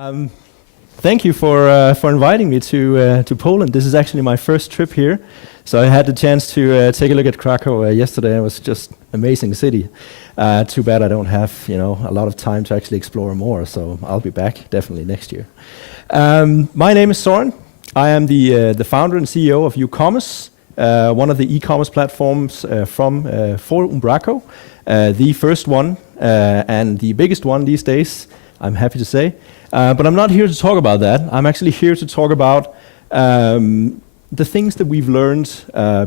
Thank you for inviting me to Poland. This is actually my first trip here, so I had the chance to take a look at Krakow yesterday. It was just amazing city. Too bad I don't have a lot of time to actually explore more. So I'll be back definitely next year. My name is Søren. I am the founder and CEO of Ucommerce, one of the e-commerce platforms for Umbraco, the first one and the biggest one these days, I'm happy to say. But I'm not here to talk about that. I'm actually here to talk about the things that we've learned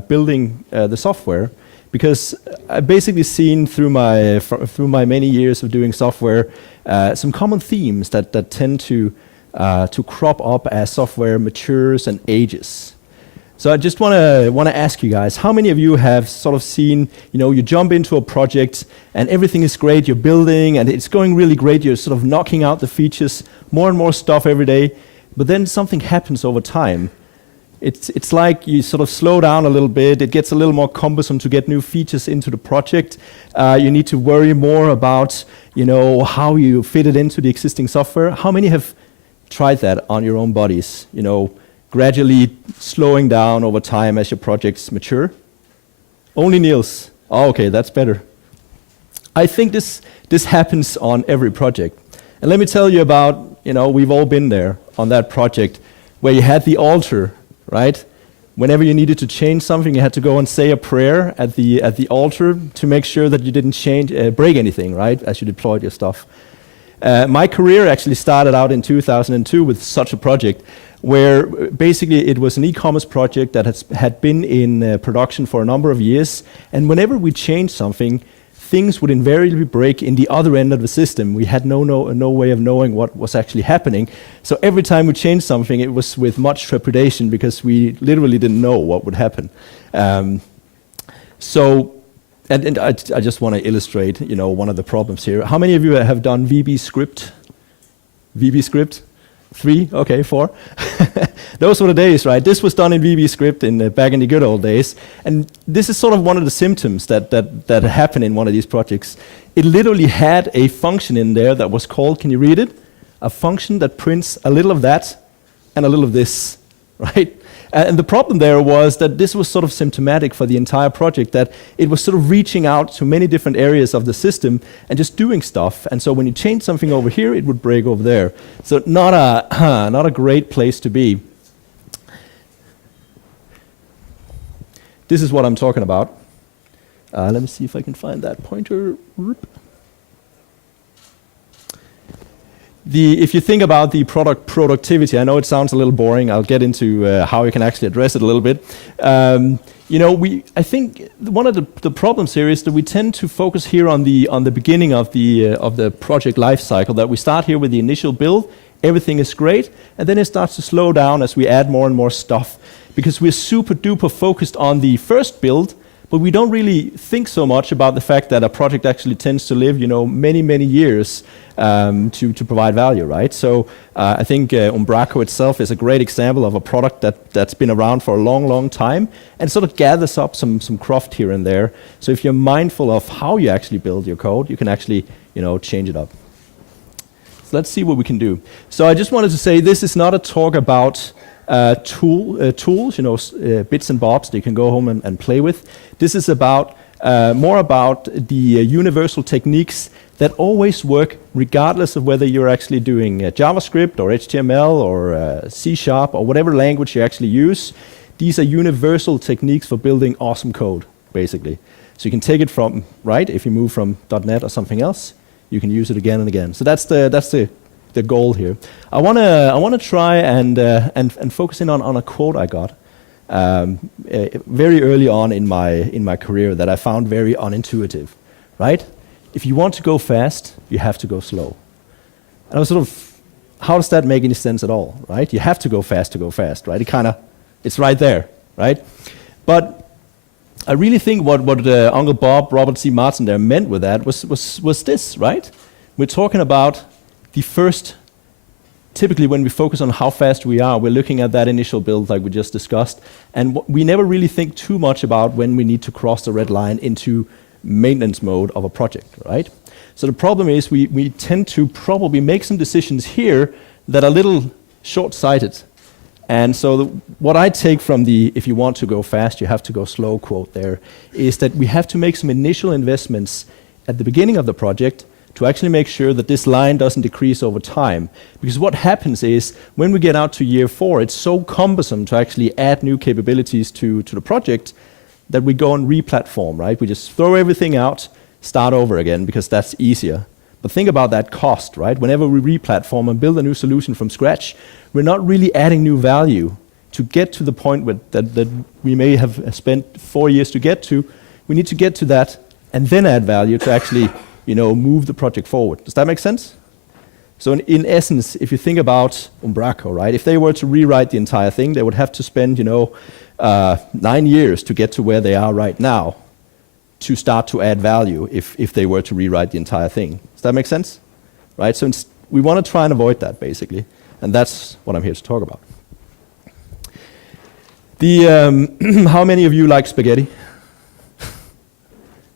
building the software, because I've basically seen through my many years of doing software some common themes that tend to crop up as software matures and ages. So I just want to ask you guys, how many of you have sort of seen, you jump into a project and everything is great, you're building and it's going really great, you're sort of knocking out the features, more and more stuff every day, but then something happens over time. It's like you sort of slow down a little bit, it gets a little more cumbersome to get new features into the project. You need to worry more about, how you fit it into the existing software. How many have tried that on your own bodies, gradually slowing down over time as your projects mature? Only Niels. Oh, okay, that's better. I think this happens on every project. And let me tell you about, we've all been there on that project where you had the altar, right? Whenever you needed to change something, you had to go and say a prayer at the altar to make sure that you didn't break anything, right, as you deployed your stuff. My career actually started out in 2002 with such a project, where basically it was an e-commerce project that had been in production for a number of years, and whenever we changed something, things would invariably break in the other end of the system. We had no way of knowing what was actually happening, so every time we changed something, it was with much trepidation because we literally didn't know what would happen. And I just want to illustrate, one of the problems here. How many of you have done VB script? VB script? 3? Okay, 4. Those were the days, right? This was done in VB script back in the good old days. And this is sort of one of the symptoms that happen in one of these projects. It literally had a function in there that was called, can you read it? A function that prints a little of that and a little of this, right? And the problem there was that this was sort of symptomatic for the entire project, that it was sort of reaching out to many different areas of the system and just doing stuff. And so when you change something over here, it would break over there. So not a great place to be. This is what I'm talking about. Let me see if I can find that pointer. If you think about the productivity, I know it sounds a little boring. I'll get into how you can actually address it a little bit. I think one of the problems here is that we tend to focus here on the beginning of the project life cycle. That we start here with the initial build, everything is great, and then it starts to slow down as we add more and more stuff, because we're super duper focused on the first build. But we don't really think so much about the fact that a project actually tends to live, many years to provide value, right? So I think Umbraco itself is a great example of a product that's been around for a long time and sort of gathers up some craft here and there. So if you're mindful of how you actually build your code, you can actually, change it up. So let's see what we can do. So I just wanted to say this is not a talk about tools, bits and bobs that you can go home and play with. This is about more about the universal techniques that always work regardless of whether you're actually doing JavaScript or HTML or C# or whatever language you actually use. These are universal techniques for building awesome code, basically. So you can take it from, right, if you move from .NET or something else, you can use it again and again. So that's the goal here. I want to try and focus in on a quote I got very early on in my career that I found very unintuitive, right? If you want to go fast, you have to go slow. And I was sort of, how does that make any sense at all, right? You have to go fast, right? It's right there, right? But I really think what Uncle Bob, Robert C. Martin there meant with that was this, right? We're talking about the first, typically when we focus on how fast we are, we're looking at that initial build like we just discussed, and we never really think too much about when we need to cross the red line into maintenance mode of a project, right? So the problem is we tend to probably make some decisions here that are a little short-sighted. And so what I take from the if you want to go fast, you have to go slow quote there, is that we have to make some initial investments at the beginning of the project to actually make sure that this line doesn't decrease over time. Because what happens is, when we get out to year 4, it's so cumbersome to actually add new capabilities to the project that we go and re-platform, right? We just throw everything out, start over again, because that's easier. But think about that cost, right? Whenever we re-platform and build a new solution from scratch, we're not really adding new value. To get to the point that we may have spent 4 years to get to, we need to get to that and then add value to actually, move the project forward. Does that make sense? So in essence, if you think about Umbraco, right? If they were to rewrite the entire thing, they would have to spend, 9 years to get to where they are right now to start to add value if they were to rewrite the entire thing. Does that make sense? Right? So we want to try and avoid that, basically. And that's what I'm here to talk about. How many of you like spaghetti?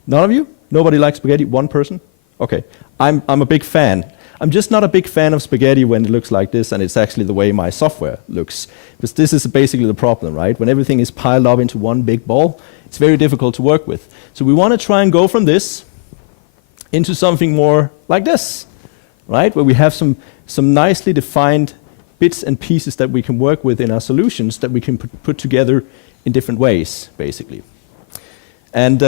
None of you? Nobody likes spaghetti? One person? Okay. I'm a big fan. I'm just not a big fan of spaghetti when it looks like this, and it's actually the way my software looks. Because this is basically the problem, right? When everything is piled up into one big ball, it's very difficult to work with. So we want to try and go from this into something more like this, right? Where we have some nicely defined bits and pieces that we can work with in our solutions that we can put together in different ways, basically. And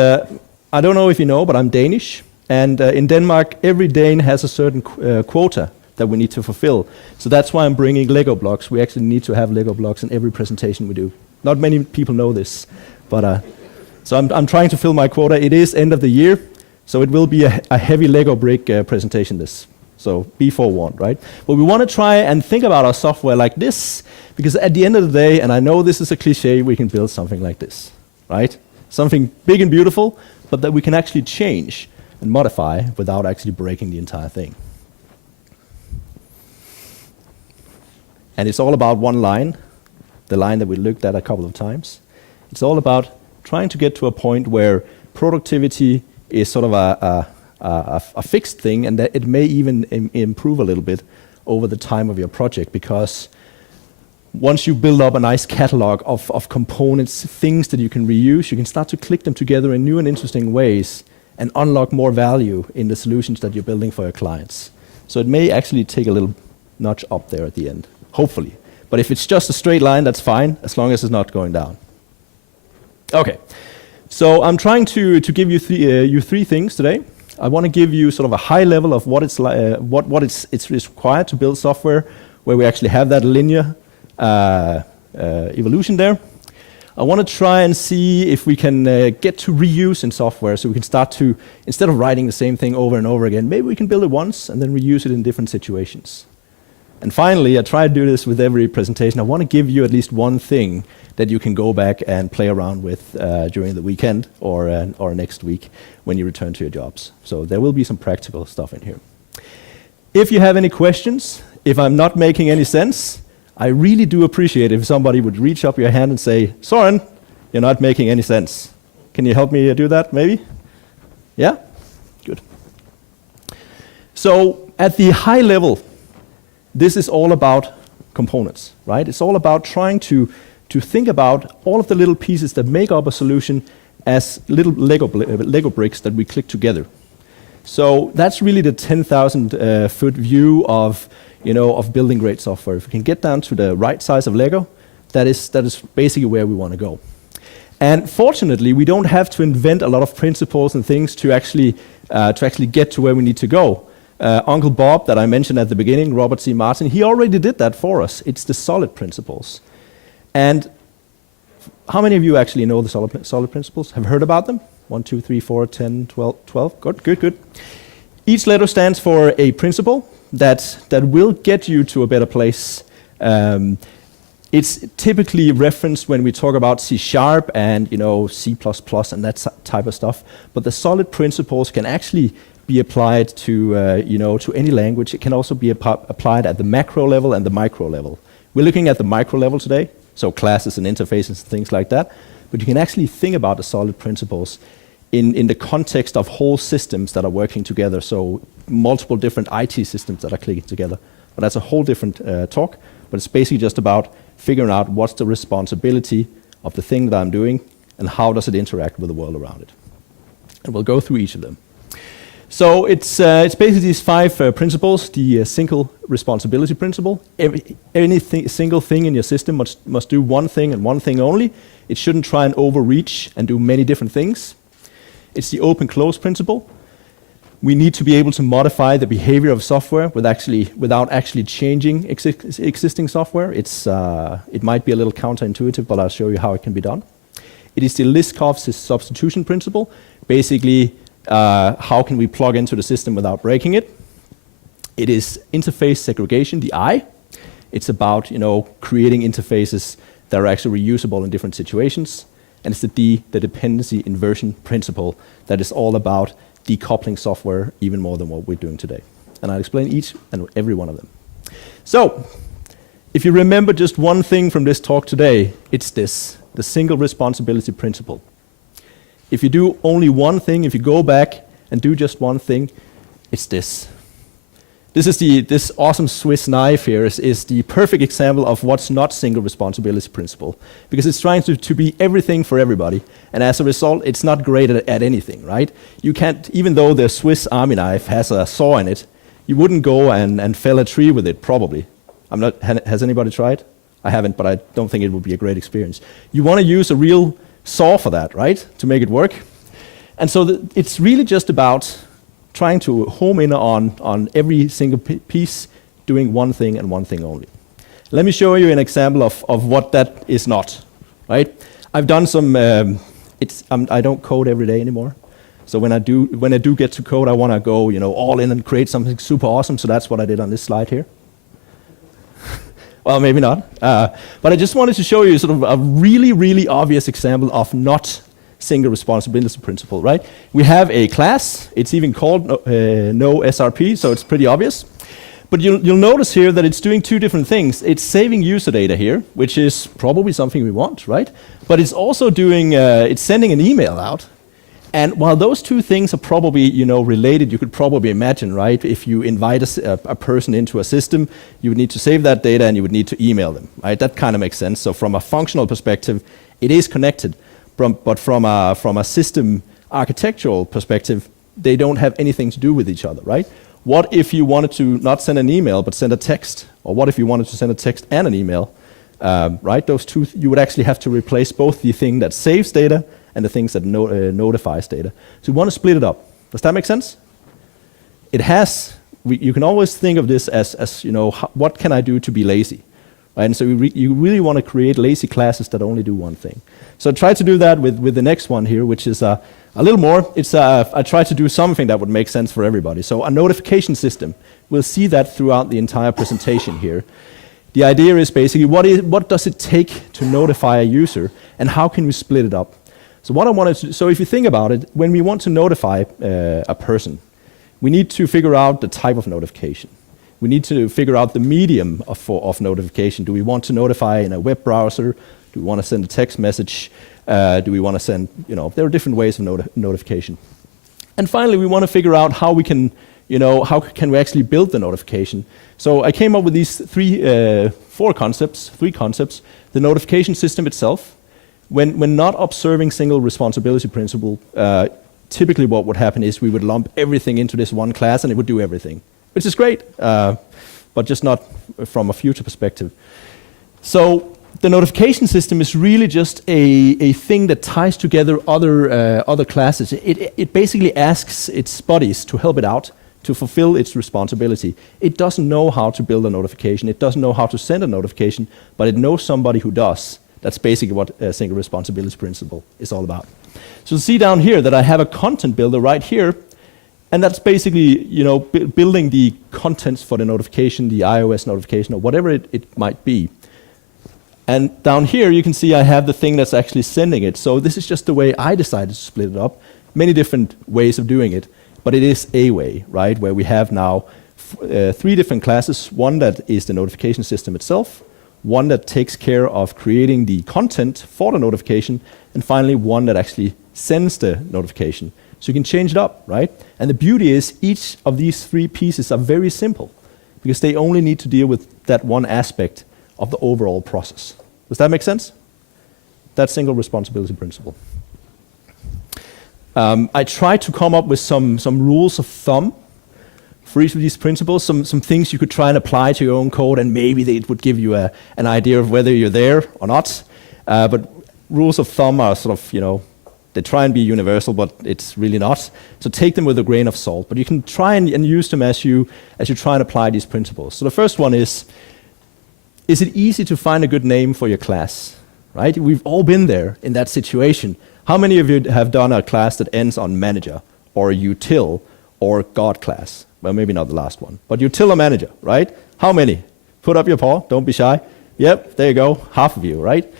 I don't know if you know, but I'm Danish. And in Denmark, every Dane has a certain quota that we need to fulfill. So that's why I'm bringing Lego blocks. We actually need to have Lego blocks in every presentation we do. Not many people know this, but so I'm trying to fill my quota. It is end of the year, so it will be a heavy Lego brick presentation this. So be forewarned, right? But we want to try and think about our software like this, because at the end of the day, and I know this is a cliche, we can build something like this, right? Something big and beautiful, but that we can actually change and modify without actually breaking the entire thing. And it's all about one line, the line that we looked at a couple of times. It's all about trying to get to a point where productivity is sort of a fixed thing, and that it may even improve a little bit over the time of your project, because once you build up a nice catalog of components, things that you can reuse, you can start to click them together in new and interesting ways and unlock more value in the solutions that you're building for your clients. So it may actually take a little notch up there at the end, hopefully. But if it's just a straight line, that's fine, as long as it's not going down. Okay, so I'm trying to give you three things today. I want to give you sort of a high level of what it's it's required to build software, where we actually have that linear evolution there. I want to try and see if we can get to reuse in software, so we can start to, instead of writing the same thing over and over again, maybe we can build it once and then reuse it in different situations. And finally, I try to do this with every presentation. I want to give you at least one thing that you can go back and play around with during the weekend or next week when you return to your jobs. So there will be some practical stuff in here. If you have any questions, if I'm not making any sense, I really do appreciate if somebody would reach up your hand and say, Søren, you're not making any sense. Can you help me do that, maybe? Yeah? Good. So at the high level, this is all about components, right? It's all about trying to think about all of the little pieces that make up a solution as little Lego bricks that we click together. So that's really the 10,000 foot view of building great software. If we can get down to the right size of Lego, that is basically where we want to go. And fortunately, we don't have to invent a lot of principles and things to actually get to where we need to go. Uncle Bob, that I mentioned at the beginning, Robert C. Martin, he already did that for us. It's the solid principles. And how many of you actually know the solid principles? Have heard about them? 1, 2, 3, 4, 10, 12. Good. Each letter stands for a principle that will get you to a better place. It's typically referenced when we talk about C# and C++ and that type of stuff. But the solid principles can actually be applied to any language. It can also be applied at the macro level and the micro level. We're looking at the micro level today, so classes and interfaces and things like that. But you can actually think about the solid principles in the context of whole systems that are working together, so multiple different IT systems that are clicking together, but that's a whole different talk. But it's basically just about figuring out what's the responsibility of the thing that I'm doing and how does it interact with the world around it. And we'll go through each of them. So it's basically these 5 principles. The single responsibility principle. Single thing in your system must do one thing and one thing only. It shouldn't try and overreach and do many different things. It's the OpenClosed principle. We need to be able to modify the behavior of software without actually changing existing software. It might be a little counterintuitive, but I'll show you how it can be done. It is the Liskov substitution principle. Basically, how can we plug into the system without breaking it? It is interface segregation, the I. It's about creating interfaces that are actually reusable in different situations. And it's the D, the dependency inversion principle, that is all about decoupling software even more than what we're doing today. And I'll explain each and every one of them. So, if you remember just one thing from this talk today, it's this, the single responsibility principle. If you do only one thing, if you go back and do just one thing, it's this. This awesome Swiss knife here is the perfect example of what's not single responsibility principle, because it's trying to be everything for everybody, and as a result, it's not great at anything, right? You can't, even though the Swiss Army knife has a saw in it, you wouldn't go and fell a tree with it, probably. Has anybody tried? I haven't, but I don't think it would be a great experience. You want to use a real saw for that, right? To make it work. And so it's really just about trying to home in on every single piece, doing one thing and one thing only. Let me show you an example of what that is not, right? I've done some, I don't code every day anymore. So when I do get to code, I want to go all in and create something super awesome. So that's what I did on this slide here. Well, maybe not. But I just wanted to show you sort of a really, really obvious example of not single responsibility principle, right? We have a class. It's even called NoSRP, so it's pretty obvious. But you'll notice here that it's doing 2 different things. It's saving user data here, which is probably something we want, right? But it's also doing, it's sending an email out. And while those 2 things are probably, related, you could probably imagine, right? If you invite a person into a system, you would need to save that data and you would need to email them, right? That kind of makes sense. So from a functional perspective, it is connected. But from a system architectural perspective, they don't have anything to do with each other, right? What if you wanted to not send an email, but send a text? Or what if you wanted to send a text and an email, right? Those 2, you would actually have to replace both the thing that saves data and the things that notifies data. So we want to split it up. Does that make sense? It has, you can always think of this as what can I do to be lazy? Right? And so you really want to create lazy classes that only do one thing. So I try to do that with the next one here, which is a little more. I try to do something that would make sense for everybody. So a notification system, we'll see that throughout the entire presentation here. The idea is basically what does it take to notify a user, and how can we split it up? So what I wanted to, so if you think about it, when we want to notify a person, we need to figure out the type of notification. We need to figure out the medium of notification. Do we want to notify in a web browser? Do we want to send a text message? Do we want to send, there are different ways of notification. And finally, we want to figure out how we can, how can we actually build the notification? So I came up with these three concepts. The notification system itself. When not observing single responsibility principle, typically what would happen is we would lump everything into this one class and it would do everything, which is great, but just not from a future perspective. So the notification system is really just a thing that ties together other classes. It basically asks its buddies to help it out, to fulfill its responsibility. It doesn't know how to build a notification. It doesn't know how to send a notification, but it knows somebody who does. That's basically what a single responsibility principle is all about. So you see down here that I have a content builder right here, and that's basically building the contents for the notification, the iOS notification, or whatever it might be. And down here you can see I have the thing that's actually sending it. So this is just the way I decided to split it up. Many different ways of doing it, but it is a way, right, where we have now 3 different classes. One that is the notification system itself, one that takes care of creating the content for the notification, and finally one that actually sends the notification. So you can change it up, right? And the beauty is each of these 3 pieces are very simple. because they only need to deal with that one aspect of the overall process. Does that make sense? That single responsibility principle. I tried to come up with some rules of thumb for each of these principles, some things you could try and apply to your own code, and maybe it would give you an idea of whether you're there or not. But rules of thumb are sort of, they try and be universal, but it's really not. So take them with a grain of salt. But you can try and use them as you try and apply these principles. So the first one is it easy to find a good name for your class? Right? We've all been there in that situation. How many of you have done a class that ends on manager or util or god class? Well, maybe not the last one, but util or manager, right? How many? Put up your paw, don't be shy. Yep, there you go, half of you, right?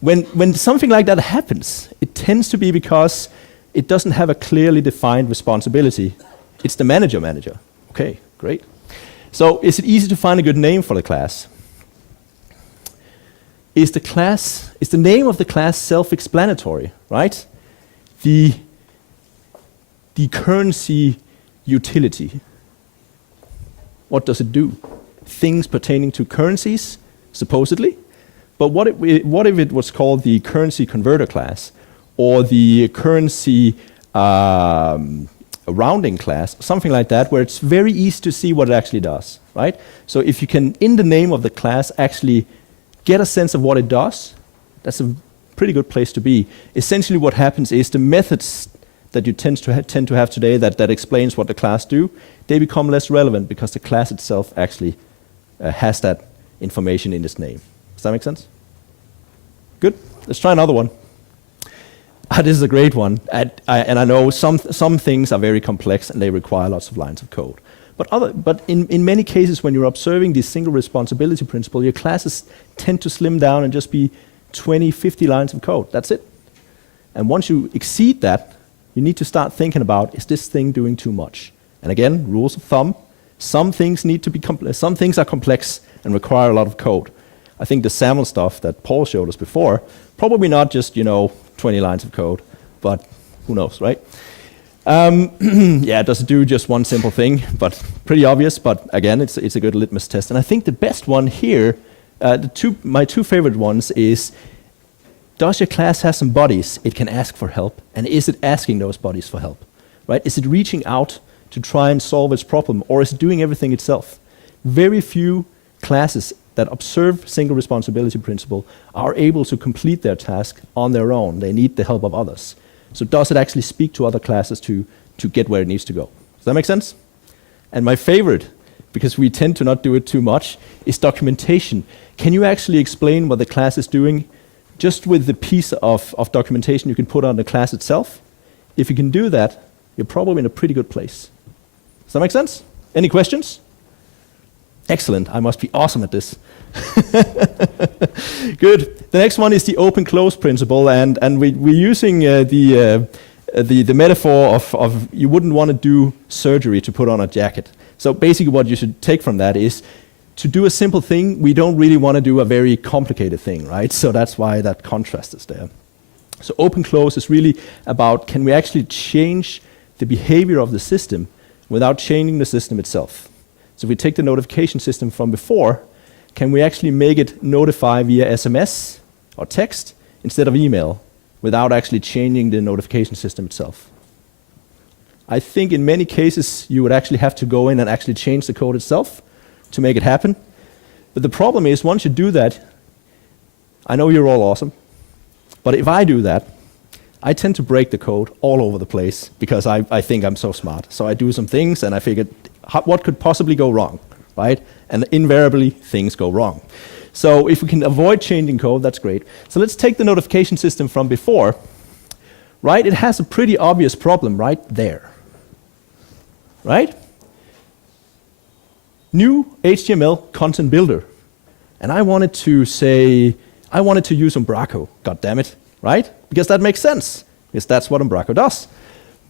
When something like that happens, it tends to be because it doesn't have a clearly defined responsibility. It's the manager. Okay, great. So is it easy to find a good name for the class? Is the name of the class self-explanatory, right? The currency utility. What does it do? Things pertaining to currencies, supposedly. But what if it was called the currency converter class, or the currency rounding class, something like that, where it's very easy to see what it actually does, right? So if you can, in the name of the class, actually get a sense of what it does, that's a pretty good place to be. Essentially what happens is the methods that you tend to have today that explains what the class do, they become less relevant because the class itself actually has that information in its name. Does that make sense? Good. Let's try another one. This is a great one. And I know some things are very complex and they require lots of lines of code. But in many cases, when you're observing the single responsibility principle, your classes tend to slim down and just be 20, 50 lines of code. That's it. And once you exceed that, you need to start thinking about, is this thing doing too much? And again, rules of thumb. Some things need to be some things are complex and require a lot of code. I think the SAML stuff that Paul showed us before, probably not just 20 lines of code, but who knows, right? Yeah, it doesn't do just one simple thing, but pretty obvious. But again, it's a good litmus test. And I think the best one here, my two favorite ones is, does your class have some bodies it can ask for help? And is it asking those bodies for help? Right? Is it reaching out to try and solve its problem, or is it doing everything itself? Very few classes that observe single responsibility principle are able to complete their task on their own. They need the help of others. So does it actually speak to other classes to get where it needs to go? Does that make sense? And my favorite, because we tend to not do it too much, is documentation. Can you actually explain what the class is doing just with the piece of documentation you can put on the class itself? If you can do that, you're probably in a pretty good place. Does that make sense? Any questions? Excellent. I must be awesome at this. Good. The next one is the OpenClosed Principle, and we're using the metaphor of you wouldn't want to do surgery to put on a jacket. So basically what you should take from that is, to do a simple thing, we don't really want to do a very complicated thing, right? So that's why that contrast is there. So OpenClosed is really about, can we actually change the behavior of the system without changing the system itself? So if we take the notification system from before, can we actually make it notify via SMS or text instead of email without actually changing the notification system itself? I think in many cases you would actually have to go in and actually change the code itself to make it happen. But the problem is, once you do that, I know you're all awesome, but if I do that, I tend to break the code all over the place because I think I'm so smart. So I do some things and I figured, what could possibly go wrong, right? And invariably, things go wrong. So if we can avoid changing code, that's great. So let's take the notification system from before, right? It has a pretty obvious problem right there, right? New HTML content builder. And I wanted to use Umbraco, god damn it, right? Because that makes sense, because that's what Umbraco does.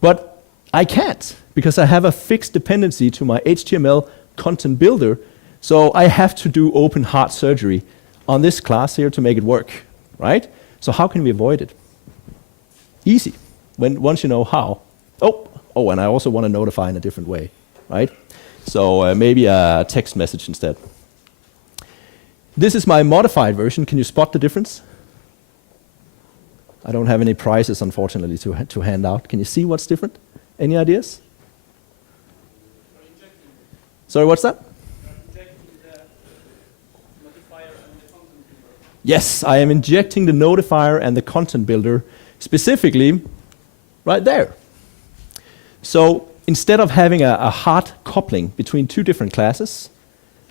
But I can't, because I have a fixed dependency to my HTML content builder, so I have to do open heart surgery on this class here to make it work, right? So how can we avoid it? Easy, once you know how. Oh, and I also want to notify in a different way, right? So maybe a text message instead. This is my modified version. Can you spot the difference? I don't have any prizes, unfortunately, to hand out. Can you see what's different? Any ideas? Sorry, what's that? Yes, I am injecting the notifier and the content builder specifically right there. So instead of having a hard coupling between two different classes,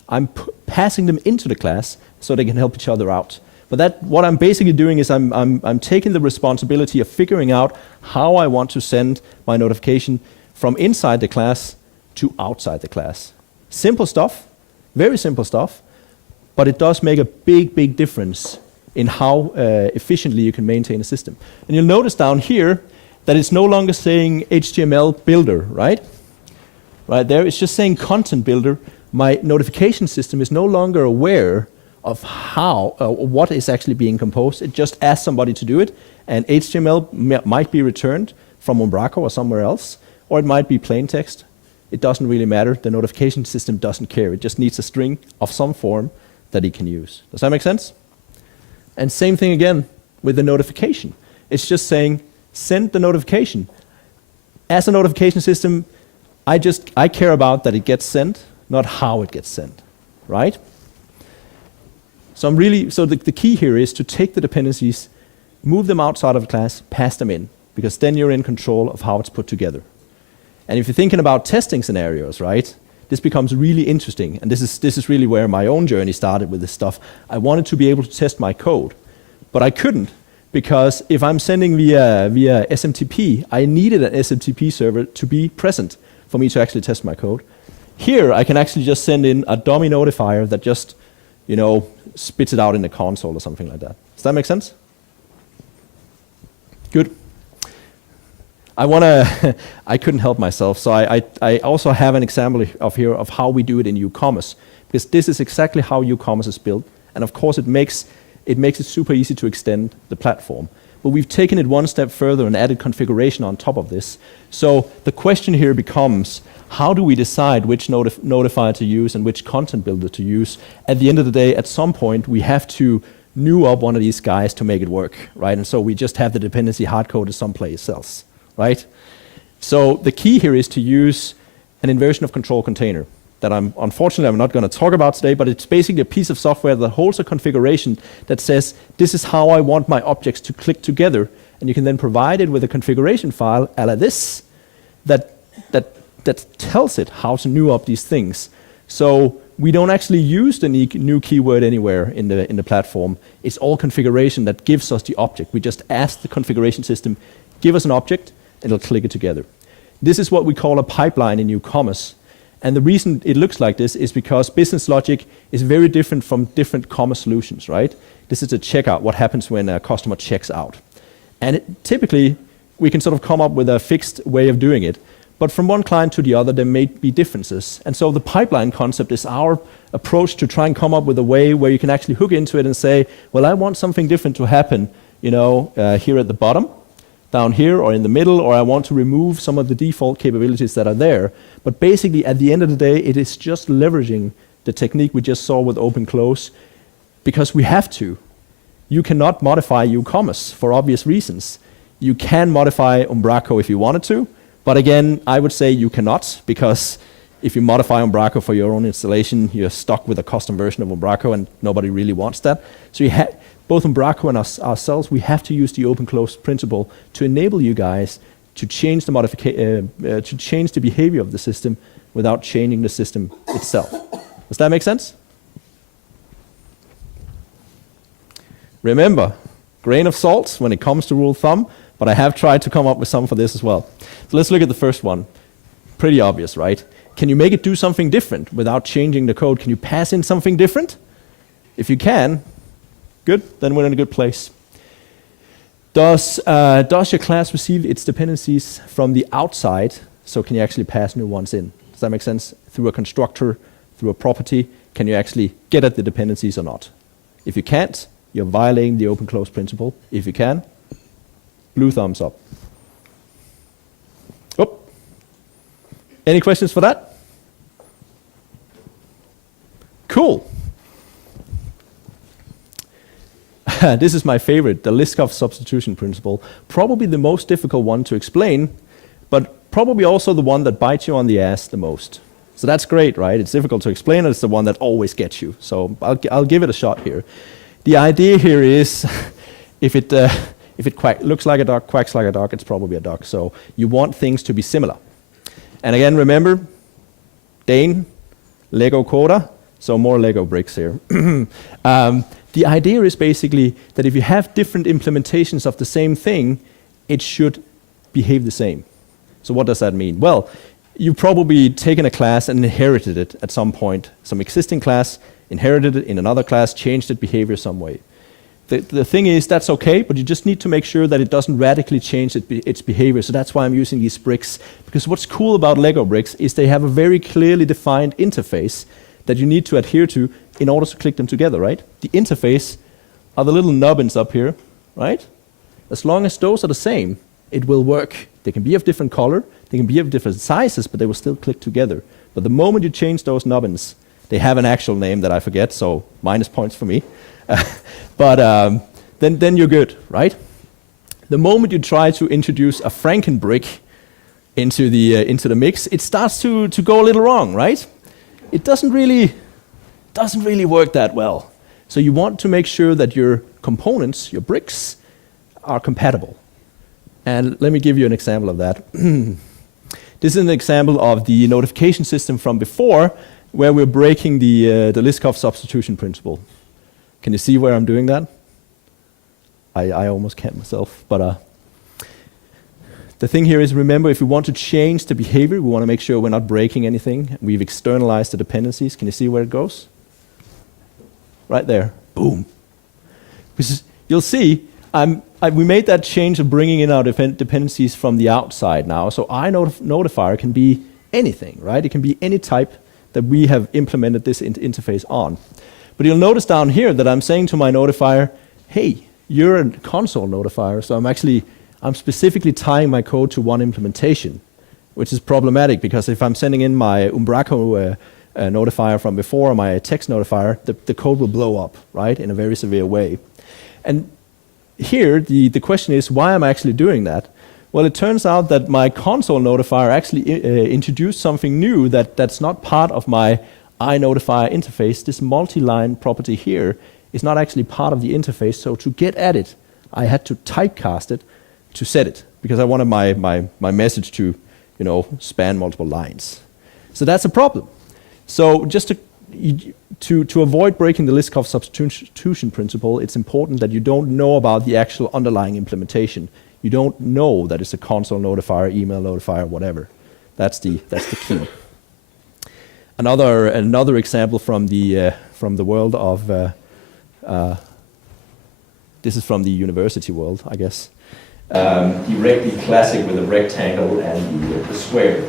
I'm passing them into the class so they can help each other out. But what I'm basically doing is I'm taking the responsibility of figuring out how I want to send my notification from inside the class to outside the class. Simple stuff, very simple stuff, but it does make a big, big difference in how efficiently you can maintain a system. And you'll notice down here that it's no longer saying HTML builder, right? Right there, it's just saying content builder. My notification system is no longer aware of how, what is actually being composed. It just asks somebody to do it, and HTML might be returned from Umbraco or somewhere else, or it might be plain text. It doesn't really matter. The notification system doesn't care. It just needs a string of some form that it can use. Does that make sense? And same thing again with the notification. It's just saying, send the notification. As a notification system, I care about that it gets sent, not how it gets sent, right? So the key here is to take the dependencies, move them outside of the class, pass them in, because then you're in control of how it's put together. And if you're thinking about testing scenarios, right, this becomes really interesting. And this is really where my own journey started with this stuff. I wanted to be able to test my code, but I couldn't, because if I'm sending via SMTP, I needed an SMTP server to be present for me to actually test my code. Here, I can actually just send in a dummy notifier that just, spits it out in the console or something like that. Does that make sense? Good. I couldn't help myself, so I also have an example of how we do it in Ucommerce, because this is exactly how Ucommerce is built, and of course it makes it super easy to extend the platform. But we've taken it one step further and added configuration on top of this. So the question here becomes, how do we decide which notifier to use and which content builder to use? At the end of the day, at some point, we have to new up one of these guys to make it work, right? And so we just have the dependency hard-coded someplace else, right? So the key here is to use an inversion of control container that unfortunately I'm not going to talk about today, but it's basically a piece of software that holds a configuration that says, this is how I want my objects to click together, and you can then provide it with a configuration file a la this that tells it how to new up these things. So we don't actually use the new keyword anywhere in the platform. It's all configuration that gives us the object. We just ask the configuration system, give us an object, and it'll click it together. This is what we call a pipeline in Ucommerce. And the reason it looks like this is because business logic is very different from different commerce solutions, right? This is a checkout, what happens when a customer checks out. And typically, we can sort of come up with a fixed way of doing it. But from one client to the other, there may be differences. And so the pipeline concept is our approach to try and come up with a way where you can actually hook into it and say, well, I want something different to happen, here at the bottom, down here, or in the middle, or I want to remove some of the default capabilities that are there. But basically, at the end of the day, it is just leveraging the technique we just saw with OpenClosed, because we have to. You cannot modify Ucommerce for obvious reasons. You can modify Umbraco if you wanted to, but again, I would say you cannot, because if you modify Umbraco for your own installation, you're stuck with a custom version of Umbraco, and nobody really wants that. So both Umbraco and ourselves, we have to use the OpenClosed principle to enable you guys to change the behavior of the system without changing the system itself. Does that make sense? Remember, grain of salt when it comes to rule of thumb, but I have tried to come up with some for this as well. So let's look at the first one. Pretty obvious, right? Can you make it do something different without changing the code? Can you pass in something different? If you can, good, then we're in a good place. Does your class receive its dependencies from the outside? So can you actually pass new ones in? Does that make sense? Through a constructor, through a property, can you actually get at the dependencies or not? If you can't, you're violating the OpenClosed principle. If you can, blue thumbs up. Oh. Any questions for that? Cool. This is my favorite, the Liskov substitution principle. Probably the most difficult one to explain, but probably also the one that bites you on the ass the most. So that's great, right? It's difficult to explain, and it's the one that always gets you. So I'll give it a shot here. The idea here is, if it looks like a duck, quacks like a duck, it's probably a duck. So you want things to be similar. And again, remember, Dane, Lego quota, so more Lego bricks here. The idea is basically that if you have different implementations of the same thing, it should behave the same. So what does that mean? Well, you've probably taken a class and inherited it at some point. Some existing class, inherited it in another class, changed its behavior some way. The thing is, that's okay, but you just need to make sure that it doesn't radically change its behavior. So that's why I'm using these bricks. Because what's cool about Lego bricks is they have a very clearly defined interface that you need to adhere to in order to click them together, right? The interface are the little nubbins up here, right? As long as those are the same, it will work. They can be of different color, they can be of different sizes, but they will still click together. But the moment you change those nubbins, they have an actual name that I forget, so minus points for me. But then you're good, right? The moment you try to introduce a Frankenbrick into the mix, it starts to go a little wrong, right? It doesn't really work that well. So you want to make sure that your components, your bricks, are compatible. And let me give you an example of that. This is an example of the notification system from before, where we're breaking the Liskov substitution principle. Can you see where I'm doing that? I almost can't myself, but the thing here is, remember, if we want to change the behavior, we want to make sure we're not breaking anything. We've externalized the dependencies. Can you see where it goes? Right there. Boom. Because you'll see, we made that change of bringing in our dependencies from the outside now. So iNotifier can be anything, right? It can be any type that we have implemented this interface on. But you'll notice down here that I'm saying to my notifier, hey, you're a console notifier, so I'm specifically tying my code to one implementation, which is problematic because if I'm sending in my Umbraco notifier from before, my text notifier, the code will blow up, right, in a very severe way. And here, the question is, why am I actually doing that? Well, it turns out that my console notifier actually introduced something new that's not part of my iNotifier interface. This multi-line property here is not actually part of the interface, so to get at it, I had to typecast it to set it, because I wanted my message to, span multiple lines. So that's a problem. So just to avoid breaking the Liskov substitution principle, it's important that you don't know about the actual underlying implementation. You don't know that it's a console notifier, email notifier, whatever. That's the key. Another example from the world of this is from the university world, I guess. The classic with the rectangle and the square.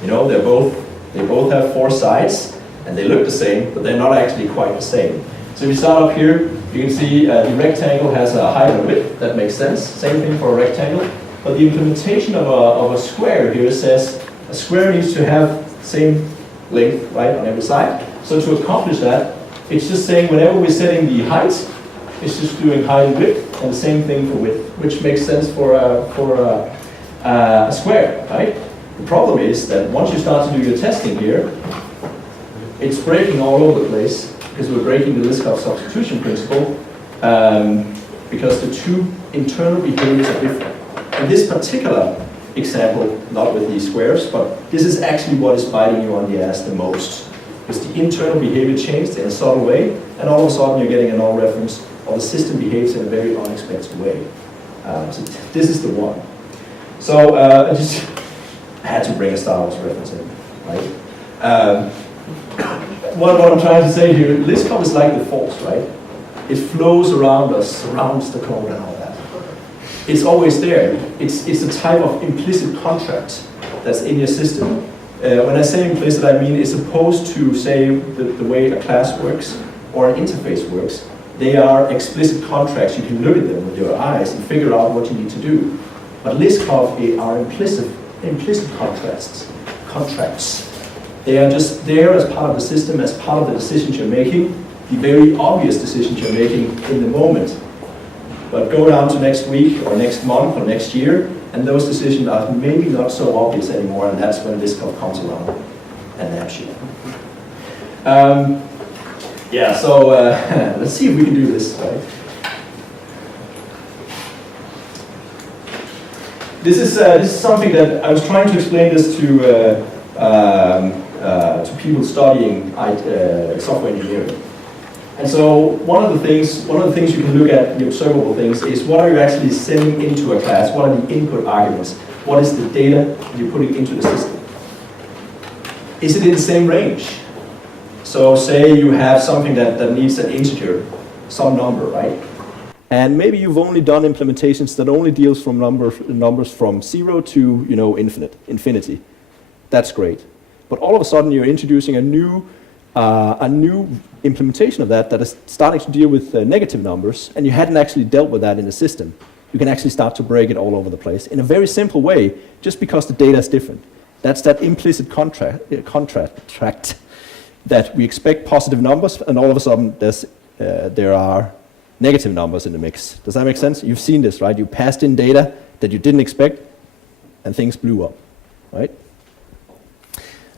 They both have four sides, and they look the same, but they're not actually quite the same. So if you start up here, you can see the rectangle has a height and width. That makes sense. Same thing for a rectangle. But the implementation of a square here says a square needs to have the same length, right, on every side. So to accomplish that, it's just saying whenever we're setting the height, it's just doing height and width, and the same thing for width, which makes sense for a square, right? The problem is that once you start to do your testing here, it's breaking all over the place because we're breaking the Liskov substitution principle because the two internal behaviors are different. In this particular example, not with these squares, but this is actually what is biting you on the ass the most. Because the internal behavior changed in a subtle way, and all of a sudden you're getting a null reference, or the system behaves in a very unexpected way. So this is the one. So I had to bring a Star Wars reference in, right? What I'm trying to say here, Liskov is like the force, right? It flows around us, surrounds the code and all that. It's always there. It's a type of implicit contract that's in your system. When I say implicit, I mean it's opposed to, say, the way a class works or an interface works. They are explicit contracts. You can look at them with your eyes and figure out what you need to do. But Liskov are implicit contracts. They are just there as part of the system, as part of the decisions you're making, the very obvious decisions you're making in the moment. But go down to next week or next month or next year, and those decisions are maybe not so obvious anymore, and that's when Liskov comes around and naps you. Yeah, so let's see if we can do this, right? This is something that I was trying to explain this to people studying software engineering. And so one of the things you can look at, the observable things, is what are you actually sending into a class? What are the input arguments? What is the data you're putting into the system? Is it in the same range? So say you have something that needs an integer, some number, right? And maybe you've only done implementations that only deals from numbers from 0 to infinity. That's great. But all of a sudden you're introducing a new implementation of that is starting to deal with negative numbers, and you hadn't actually dealt with that in the system. You can actually start to break it all over the place in a very simple way, just because the data is different. That's that implicit contract that we expect positive numbers, and all of a sudden there are negative numbers in the mix. Does that make sense? You've seen this, right? You passed in data that you didn't expect, and things blew up, right?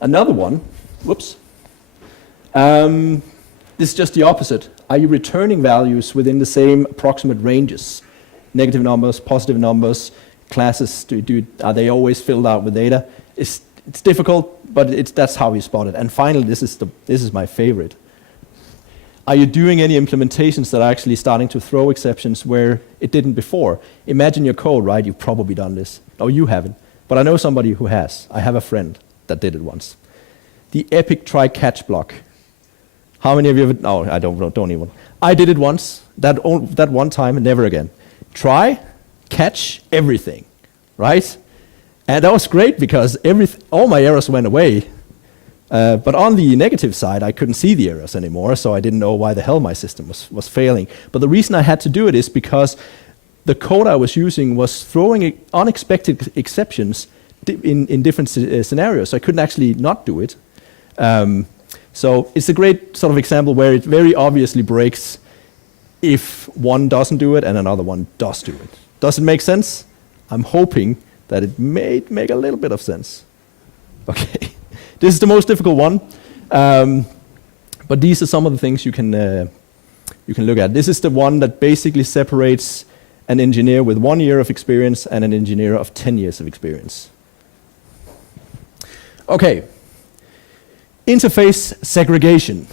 Another one, whoops. This is just the opposite. Are you returning values within the same approximate ranges? Negative numbers, positive numbers, classes, are they always filled out with data? It's difficult, but that's how we spot it. And finally, this is my favorite. Are you doing any implementations that are actually starting to throw exceptions where it didn't before? Imagine your code, right? You've probably done this. Oh, you haven't. But I know somebody who has. I have a friend that did it once. The epic try-catch block. How many of you have it? No, I don't even. I did it once, that one time, and never again. Try, catch everything, right? And that was great because all my errors went away. But on the negative side, I couldn't see the errors anymore, so I didn't know why the hell my system was failing. But the reason I had to do it is because the code I was using was throwing unexpected exceptions in different scenarios. So I couldn't actually not do it. So it's a great sort of example where it very obviously breaks if one doesn't do it and another one does do it. Does it make sense? I'm hoping that it may make a little bit of sense. Okay, this is the most difficult one, but these are some of the things you can look at. This is the one that basically separates an engineer with 1 year of experience and an engineer of 10 years of experience. Okay. Interface segregation.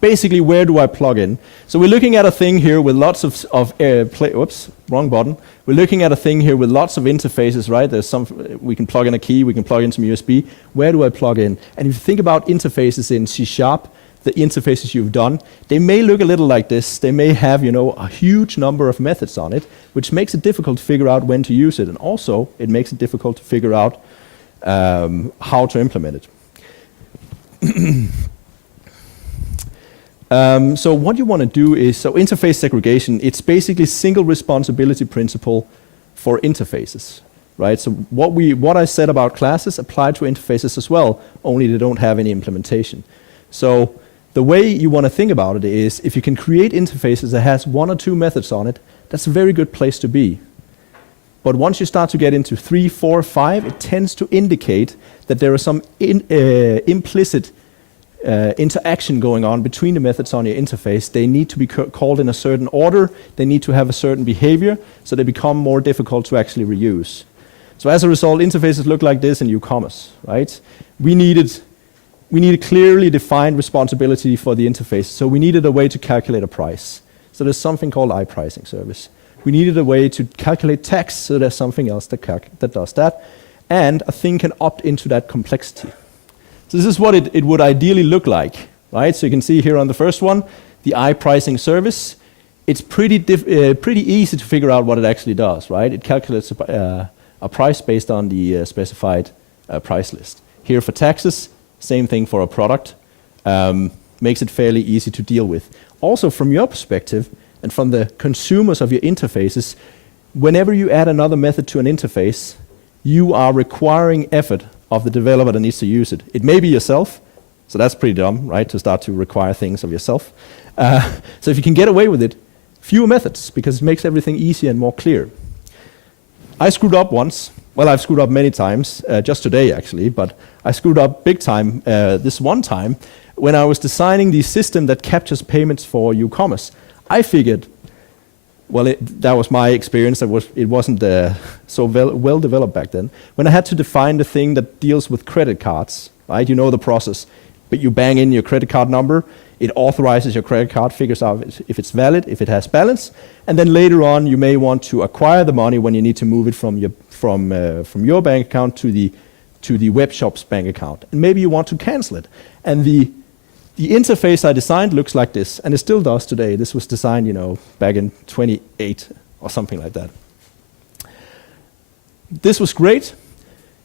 Basically, where do I plug in? So we're looking at a thing here with lots of whoops, wrong button. We're looking at a thing here with lots of interfaces, right? There's we can plug in a key, we can plug in some USB. Where do I plug in? And if you think about interfaces in C#, the interfaces you've done, they may look a little like this. They may have, a huge number of methods on it, which makes it difficult to figure out when to use it. And also, it makes it difficult to figure out how to implement it. So what you want to do is, interface segregation, it's basically single responsibility principle for interfaces, right? So what I said about classes apply to interfaces as well, only they don't have any implementation. So the way you want to think about it is, if you can create interfaces that has 1 or 2 methods on it, that's a very good place to be. But once you start to get into 3, 4, 5, it tends to indicate that there is some implicit interaction going on between the methods on your interface. They need to be called in a certain order. They need to have a certain behavior, so they become more difficult to actually reuse. So as a result, interfaces look like this in Ucommerce, right? We needed clearly defined responsibility for the interface, so we needed a way to calculate a price. So there's something called iPricing service. We needed a way to calculate tax, so there's something else that does that. And a thing can opt into that complexity. So this is what it would ideally look like, right? So you can see here on the first one, the iPricing service. It's pretty easy to figure out what it actually does, right? It calculates a price based on the specified price list. Here for taxes, same thing for a product. Makes it fairly easy to deal with. Also, from your perspective, and from the consumers of your interfaces, whenever you add another method to an interface, you are requiring effort of the developer that needs to use it. It may be yourself, so that's pretty dumb, right, to start to require things of yourself. So if you can get away with it, fewer methods, because it makes everything easier and more clear. I screwed up once. Well, I've screwed up many times, just today actually, but I screwed up big time this one time when I was designing the system that captures payments for Ucommerce. I figured, well, that was my experience, it wasn't so well developed back then. When I had to define the thing that deals with credit cards, right? You know the process, but you bang in your credit card number, it authorizes your credit card, figures out if it's valid, if it has balance, and then later on you may want to acquire the money when you need to move it from your bank account to the web shop's bank account, and maybe you want to cancel it. And the interface I designed looks like this, and it still does today. This was designed, back in 28 or something like that. This was great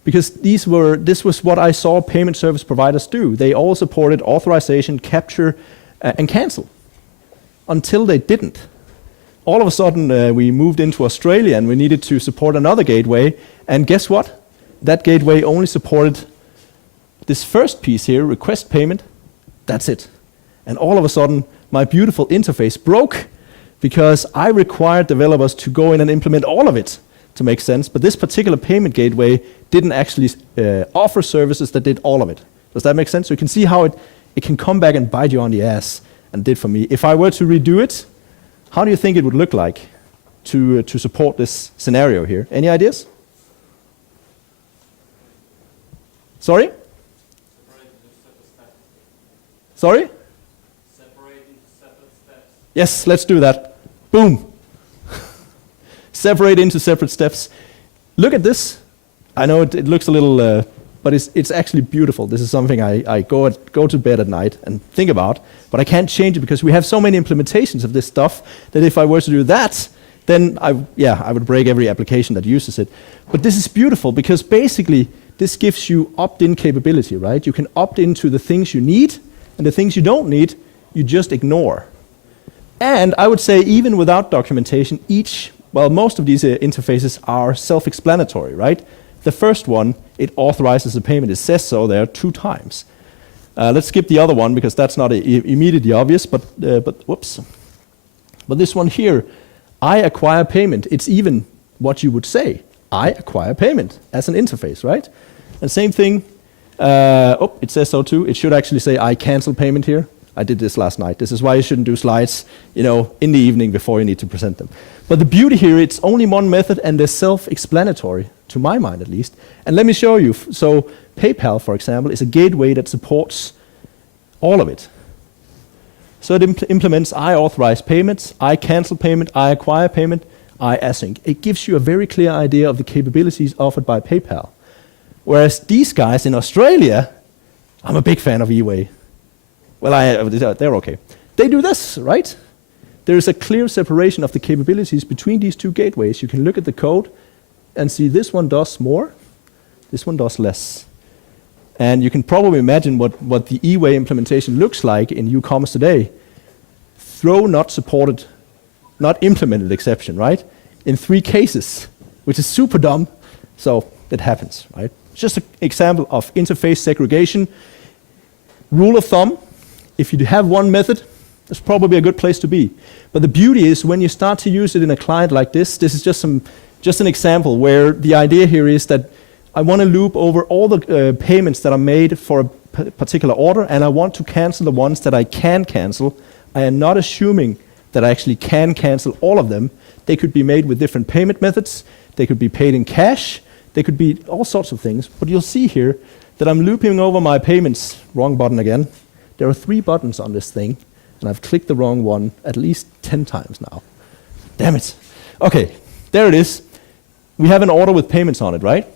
because this was what I saw payment service providers do. They all supported authorization, capture, and cancel until they didn't. All of a sudden, we moved into Australia and we needed to support another gateway, and guess what? That gateway only supported this first piece here, request payment. That's it. And all of a sudden, my beautiful interface broke because I required developers to go in and implement all of it to make sense. But this particular payment gateway didn't actually offer services that did all of it. Does that make sense? So you can see how it can come back and bite you on the ass, and did for me. If I were to redo it, how do you think it would look like to support this scenario here? Any ideas? Sorry? Sorry? Separate into separate steps. Yes, let's do that. Boom. Separate into separate steps. Look at this. I know it looks a little, but it's actually beautiful. This is something I go to bed at night and think about, but I can't change it because we have so many implementations of this stuff that if I were to do that, then I would break every application that uses it. But this is beautiful because basically this gives you opt-in capability, right? You can opt into the things you need, and the things you don't need, you just ignore. And I would say even without documentation, most of these interfaces are self-explanatory, right? The first one, it authorizes the payment. It says so there 2 times. Let's skip the other one because that's not immediately obvious, but whoops. But this one here, I acquire payment. It's even what you would say. I acquire payment as an interface, right? And same thing, it says so too. It should actually say I cancel payment here. I did this last night. This is why you shouldn't do slides, in the evening before you need to present them. But the beauty here, it's only one method and they're self-explanatory, to my mind at least. And let me show you. So PayPal, for example, is a gateway that supports all of it. So it implements I authorize payments, I cancel payment, I acquire payment, I async. It gives you a very clear idea of the capabilities offered by PayPal. Whereas these guys in Australia, I'm a big fan of eWay. Well, they're okay. They do this, right? There is a clear separation of the capabilities between these 2 gateways. You can look at the code and see this one does more, this one does less. And you can probably imagine what the eWay implementation looks like in Ucommerce today. Throw not supported, not implemented exception, right? In 3 cases, which is super dumb. So it happens, right? Just an example of interface segregation. Rule of thumb, if you have one method, that's probably a good place to be. But the beauty is when you start to use it in a client like this is just an example where the idea here is that I want to loop over all the payments that are made for a particular order, and I want to cancel the ones that I can cancel. I am not assuming that I actually can cancel all of them. They could be made with different payment methods. They could be paid in cash. They could be all sorts of things. But you'll see here that I'm looping over my payments. Wrong button again. There are 3 buttons on this thing, and I've clicked the wrong one at least 10 times now. Damn it. Okay, there it is. We have an order with payments on it, right?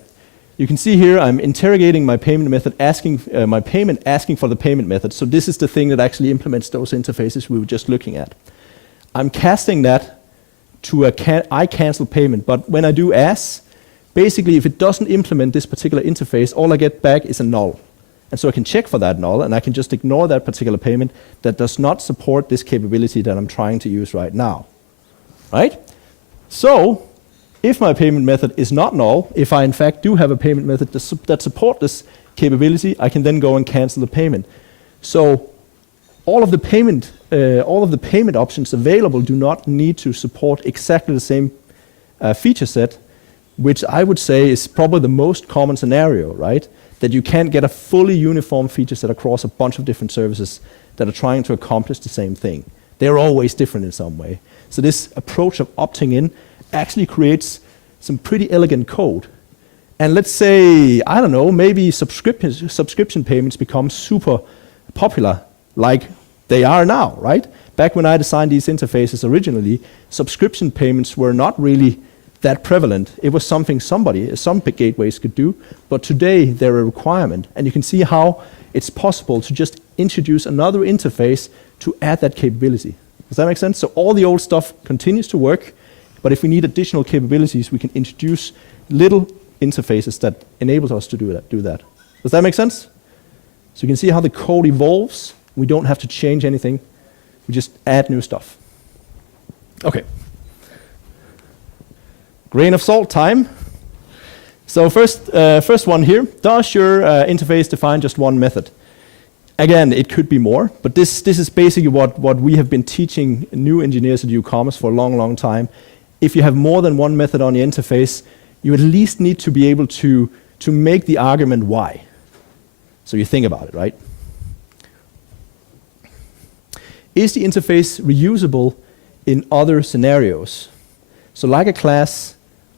You can see here I'm interrogating my payment method, asking for the payment method. So this is the thing that actually implements those interfaces we were just looking at. I'm casting that to I cancel payment, but when I do as, basically if it doesn't implement this particular interface, all I get back is a null. And so I can check for that null, and I can just ignore that particular payment that does not support this capability that I'm trying to use right now. Right? So If my payment method is not null, if I in fact do have a payment method that support this capability, I can then go and cancel the payment. So all of the payment options available do not need to support exactly the same feature set, which I would say is probably the most common scenario, right? That you can't get a fully uniform feature set across a bunch of different services that are trying to accomplish the same thing. They're always different in some way. So this approach of opting in actually creates some pretty elegant code. And let's say, I don't know, maybe subscription payments become super popular like they are now, right? Back when I designed these interfaces originally, subscription payments were not really that prevalent. It was something some gateways could do, but today they're a requirement. And you can see how it's possible to just introduce another interface to add that capability. Does that make sense? So all the old stuff continues to work, but if we need additional capabilities, we can introduce little interfaces that enables us to do that. Does that make sense? So you can see how the code evolves. We don't have to change anything. We just add new stuff. Okay. Grain of salt time. So first one here. Does your interface define just one method? Again, it could be more, but this is basically what we have been teaching new engineers at Ucommerce for a long, long time. If you have more than one method on your interface, you at least need to be able to make the argument why. So you think about it, right? Is the interface reusable in other scenarios? So like a class,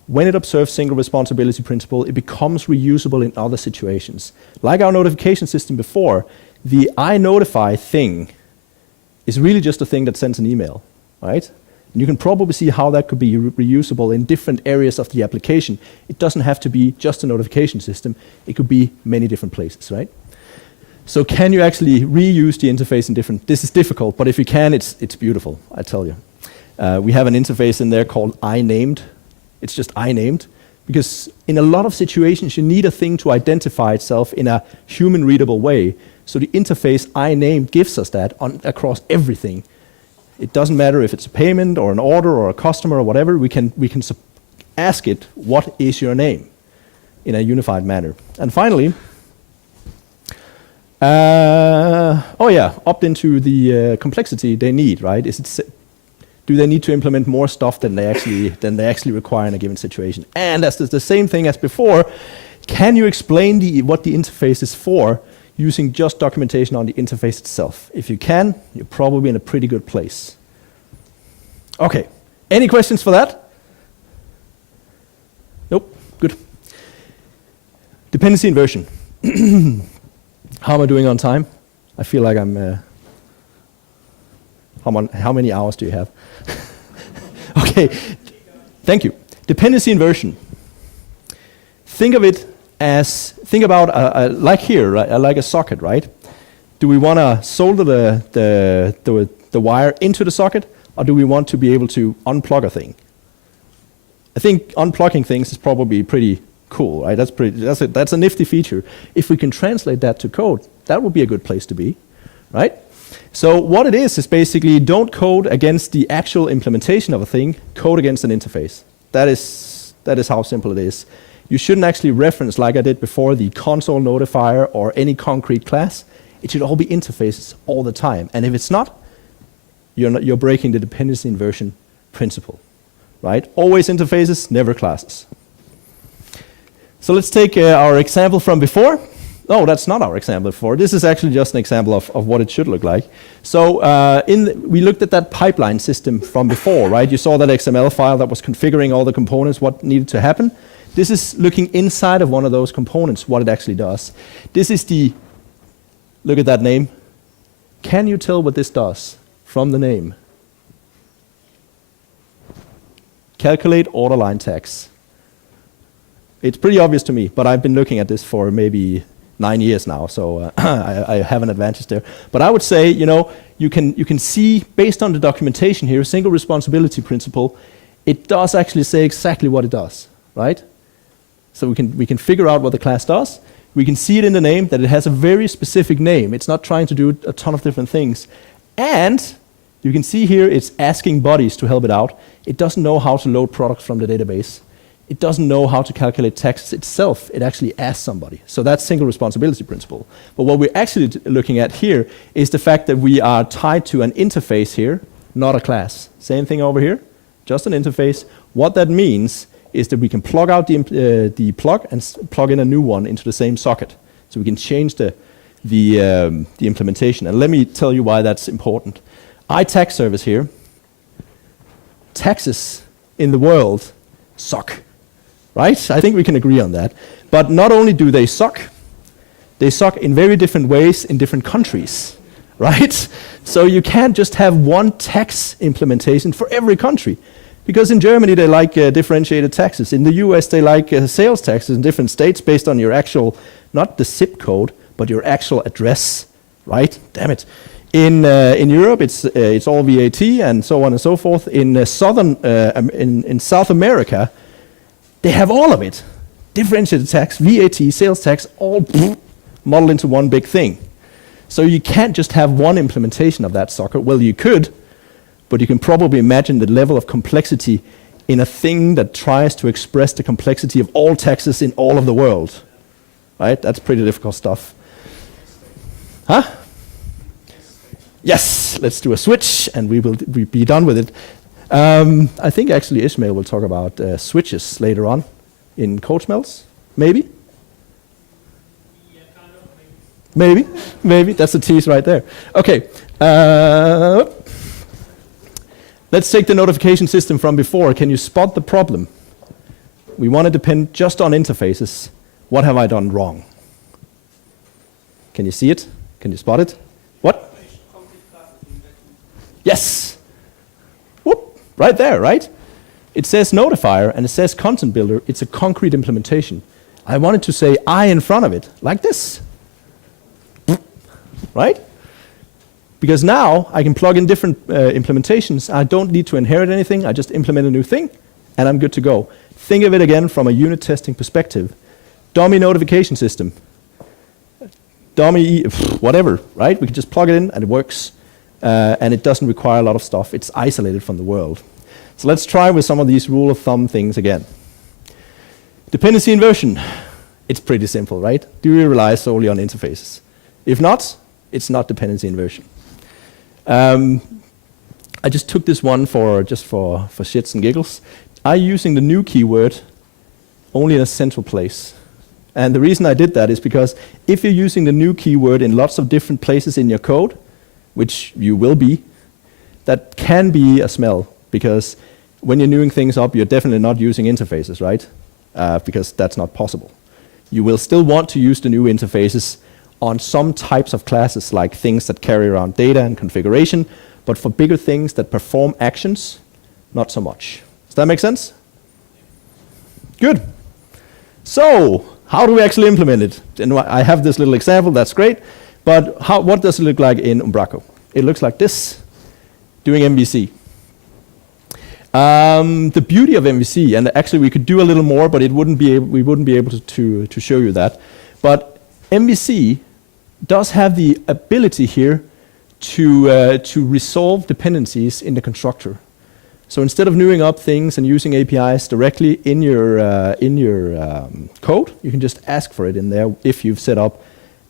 when it observes single responsibility principle, it becomes reusable in other situations. Like our notification system before, the iNotify thing is really just a thing that sends an email, right? And you can probably see how that could be reusable in different areas of the application. It doesn't have to be just a notification system. It could be many different places, right? So can you actually reuse the interface in different... This is difficult, but if you can, it's beautiful, I tell you. We have an interface in there called iNamed. It's just iNamed, because in a lot of situations, you need a thing to identify itself in a human-readable way. So the interface iNamed gives us that across everything. It doesn't matter if it's a payment or an order or a customer or whatever. We can ask it, what is your name, in a unified manner. And finally, opt into the complexity they need, right? Do they need to implement more stuff than they actually require in a given situation? And as the same thing as before, can you explain what the interface is for using just documentation on the interface itself? If you can, you're probably in a pretty good place. Okay, any questions for that? Nope, good. Dependency inversion. How am I doing on time? I feel like I'm... How many hours do you have? Okay, thank you. Dependency inversion. Think about like here, right? Like a socket, right? Do we want to solder the wire into the socket, or do we want to be able to unplug a thing? I think unplugging things is probably pretty cool, right? That's a nifty feature. If we can translate that to code, that would be a good place to be, right? So what it is basically don't code against the actual implementation of a thing, code against an interface. That is how simple it is. You shouldn't actually reference, like I did before, the console notifier or any concrete class. It should all be interfaces all the time. And if it's not, you're breaking the dependency inversion principle, right? Always interfaces, never classes. So let's take our example from before. No, that's not our example before. This is actually just an example of what it should look like. So we looked at that pipeline system from before, right? You saw that XML file that was configuring all the components, what needed to happen. This is looking inside of one of those components, what it actually does. This is look at that name. Can you tell what this does from the name? Calculate order line tags. It's pretty obvious to me, but I've been looking at this for maybe 9 years now, so I have an advantage there. But I would say, you can see, based on the documentation here, single responsibility principle, it does actually say exactly what it does, right? So we can figure out what the class does. We can see it in the name, that it has a very specific name. It's not trying to do a ton of different things. And you can see here, it's asking bodies to help it out. It doesn't know how to load products from the database. it doesn't know how to calculate taxes itself. It actually asks somebody. So that's single responsibility principle. But what we're actually looking at here is the fact that we are tied to an interface here, not a class. Same thing over here, just an interface. What that means is that we can plug out the plug and plug in a new one into the same socket. So we can change the implementation. And let me tell you why that's important. iTax service here. Taxes in the world suck, right? I think we can agree on that. But not only do they suck in very different ways in different countries, right? So you can't just have one tax implementation for every country. Because in Germany, they like differentiated taxes. In the US, they like sales taxes in different states based on your actual, not the zip code, but your actual address, right? Damn it. In Europe, it's all VAT and so on and so forth. In in South America, they have all of it. Differentiated tax, VAT, sales tax, all modeled into one big thing. So you can't just have one implementation of that socket. Well, you could, but you can probably imagine the level of complexity in a thing that tries to express the complexity of all taxes in all of the world. Right? That's pretty difficult stuff. Huh? Yes, let's do a switch and we will be done with it. I think actually Ishmael will talk about switches later on in code smells, maybe? Yeah, kind of, maybe. Maybe, that's a tease right there. Okay, let's take the notification system from before. Can you spot the problem? We want to depend just on interfaces. What have I done wrong? Can you see it? Can you spot it? What? Yes. Whoop, right there, right? It says notifier and it says content builder. It's a concrete implementation. I wanted to say I in front of it, like this. Right? Because now I can plug in different implementations. I don't need to inherit anything. I just implement a new thing and I'm good to go. Think of it again from a unit testing perspective. Dummy notification system. Dummy, whatever, right? We can just plug it in and it works. And it doesn't require a lot of stuff. It's isolated from the world. So let's try with some of these rule of thumb things again. Dependency inversion. It's pretty simple, right? Do we rely solely on interfaces? If not, it's not dependency inversion. I just took this one for shits and giggles. I'm using the new keyword only in a central place. And the reason I did that is because if you're using the new keyword in lots of different places in your code, which you will be, that can be a smell, because when you're newing things up, you're definitely not using interfaces, right? Because that's not possible. You will still want to use the new interfaces on some types of classes, like things that carry around data and configuration, but for bigger things that perform actions, not so much. Does that make sense? Good. So, how do we actually implement it? And I have this little example, that's great. But what does it look like in Umbraco? It looks like this, doing MVC. The beauty of MVC, and actually we could do a little more, but we wouldn't be able to show you that. But MVC does have the ability here to resolve dependencies in the constructor. So instead of newing up things and using APIs directly in your code, you can just ask for it in there if you've set up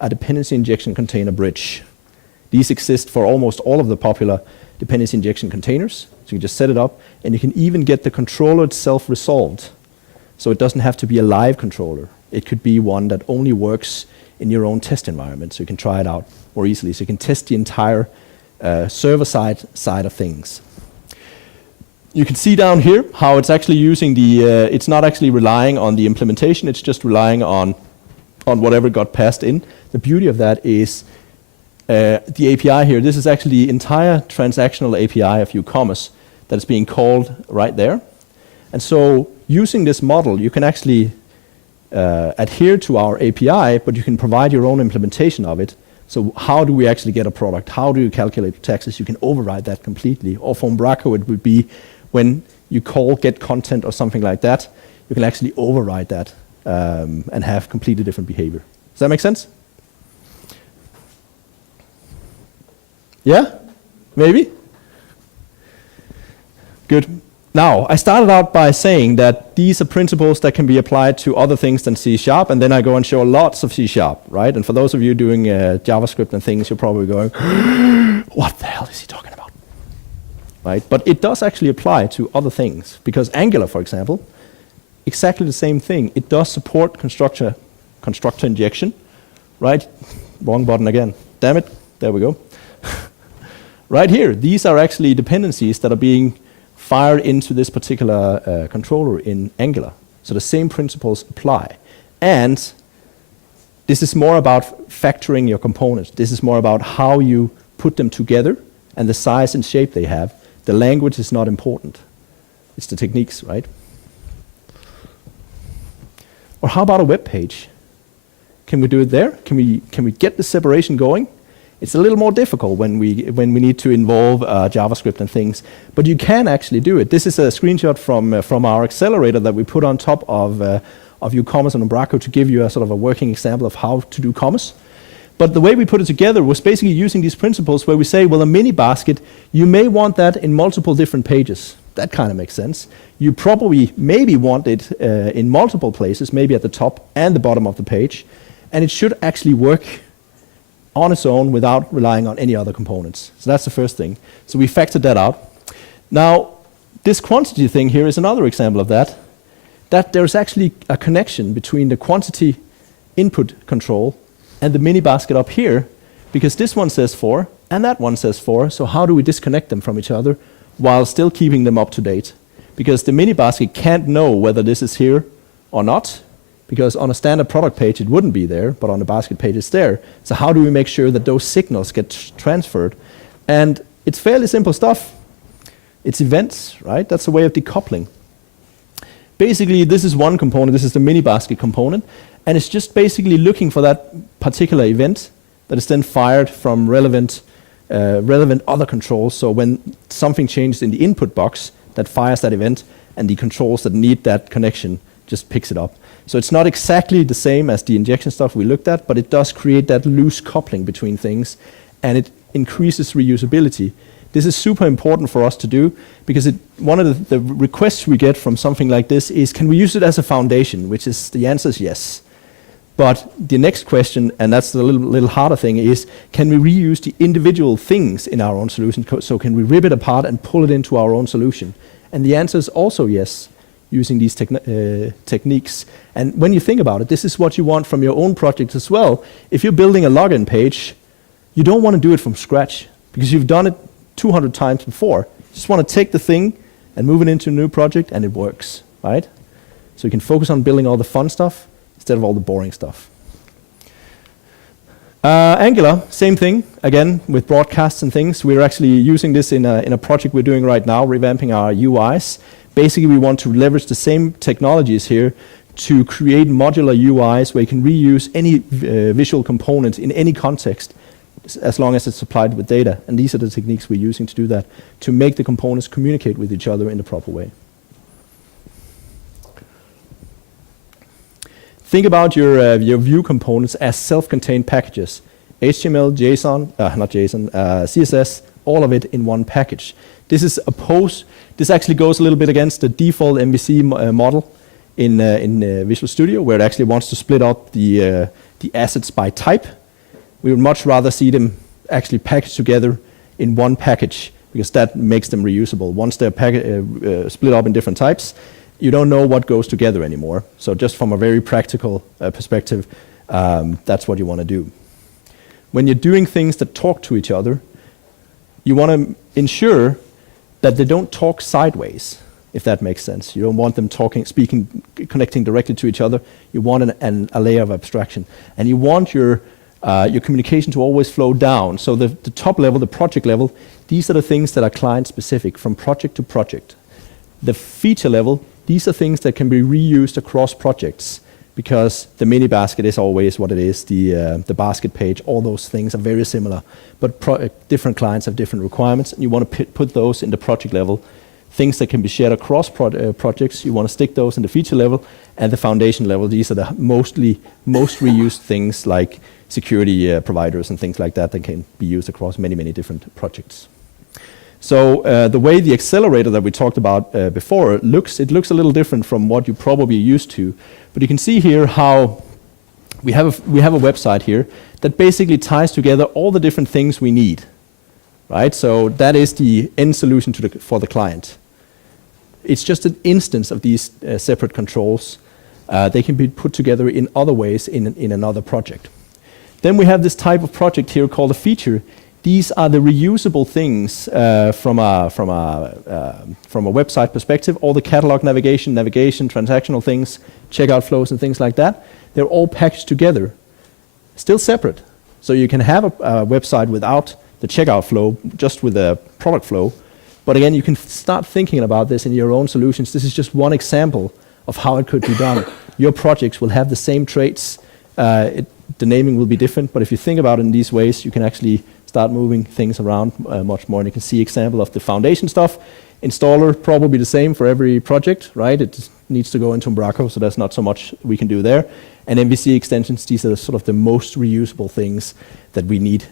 a dependency injection container bridge. These exist for almost all of the popular dependency injection containers. So you can just set it up, and you can even get the controller itself resolved. So it doesn't have to be a live controller. It could be one that only works in your own test environment, so you can try it out more easily. So you can test the entire server-side of things. You can see down here how it's actually using it's not actually relying on the implementation, it's just relying on whatever got passed in. The beauty of that is the API here. This is actually the entire transactional API of Ucommerce that is being called right there. And so using this model, you can actually adhere to our API, but you can provide your own implementation of it. So how do we actually get a product? How do you calculate taxes? You can override that completely. Or for Umbraco, it would be when you call get content or something like that, you can actually override that and have completely different behavior. Does that make sense? Yeah? Maybe? Good. Now, I started out by saying that these are principles that can be applied to other things than C#, and then I go and show lots of C#, right? And for those of you doing JavaScript and things, you're probably going, what the hell is he talking about? Right? But it does actually apply to other things, because Angular, for example, exactly the same thing. It does support constructor injection, right? Wrong button again. Damn it. There we go. Right here, these are actually dependencies that are being fired into this particular controller in Angular. So the same principles apply. And this is more about factoring your components. This is more about how you put them together and the size and shape they have. The language is not important. It's the techniques, right? Or how about a web page? Can we do it there? Can we get the separation going? It's a little more difficult when we need to involve JavaScript and things, but you can actually do it. This is a screenshot from our accelerator that we put on top of Ucommerce and Umbraco to give you a sort of a working example of how to do commerce. But the way we put it together was basically using these principles where we say, well, a mini basket, you may want that in multiple different pages. That kind of makes sense. You probably maybe want it in multiple places, maybe at the top and the bottom of the page, and it should actually work on its own without relying on any other components. So that's the first thing. So we factored that out. Now, this quantity thing here is another example of that there's actually a connection between the quantity input control and the mini basket up here, because this one says 4 and that one says 4. So how do we disconnect them from each other while still keeping them up to date? Because the mini basket can't know whether this is here or not, because on a standard product page it wouldn't be there, but on the basket page it's there. So how do we make sure that those signals get transferred? And it's fairly simple stuff. It's events, right? That's a way of decoupling. Basically, this is one component. This is the mini basket component, and it's just basically looking for that particular event that is then fired from relevant other controls. So when something changes in the input box, that fires that event, and the controls that need that connection just picks it up. So it's not exactly the same as the injection stuff we looked at, but it does create that loose coupling between things, and it increases reusability. This is super important for us to do, because one of the requests we get from something like this is, can we use it as a foundation? Which is, the answer is yes. But the next question, and that's the little harder thing, is, can we reuse the individual things in our own solution? So can we rip it apart and pull it into our own solution? And the answer is also yes, using these techniques. And when you think about it, this is what you want from your own project as well. If you're building a login page, you don't want to do it from scratch, because you've done it 200 times before. You just want to take the thing and move it into a new project, and it works, right? So you can focus on building all the fun stuff instead of all the boring stuff. Angular, same thing, again, with broadcasts and things. We're actually using this in a project we're doing right now, revamping our UIs. Basically, we want to leverage the same technologies here to create modular UIs where you can reuse any visual component in any context, as long as it's supplied with data. And these are the techniques we're using to do that, to make the components communicate with each other in the proper way. Think about your view components as self-contained packages. HTML, JSON, not JSON, CSS, all of it in one package. This actually goes a little bit against the default MVC model in Visual Studio, where it actually wants to split out the assets by type. We would much rather see them actually packaged together in one package, because that makes them reusable. Once they're split up in different types, you don't know what goes together anymore. So just from a very practical perspective, that's what you want to do. When you're doing things that talk to each other, you want to ensure that they don't talk sideways, if that makes sense. You don't want them speaking, connecting directly to each other. You want a layer of abstraction. And you want your communication to always flow down. So the top level, the project level, these are the things that are client-specific from project to project. The feature level, these are things that can be reused across projects, because the mini basket is always what it is, the basket page, all those things are very similar. But different clients have different requirements, and you want to put those in the project level. Things that can be shared across projects, you want to stick those in the feature level, and the foundation level, these are the most reused things, like security providers and things like that can be used across many, many different projects. So the way the accelerator that we talked about before looks a little different from what you probably used to. But you can see here how we have a website here that basically ties together all the different things we need, right? So that is the end solution for the client. It's just an instance of these separate controls. They can be put together in other ways in another project. Then we have this type of project here called a feature. These are the reusable things from a website perspective. All the catalog navigation, transactional things, checkout flows and things like that. They're all packaged together, still separate. So you can have a website without the checkout flow, just with the product flow. But again, you can start thinking about this in your own solutions. This is just one example of how it could be done. Your projects will have the same traits. The naming will be different, but if you think about it in these ways, you can actually start moving things around much more. And you can see example of the foundation stuff. Installer, probably the same for every project, right? It needs to go into Umbraco, so there's not so much we can do there. And MVC extensions, these are sort of the most reusable things that we need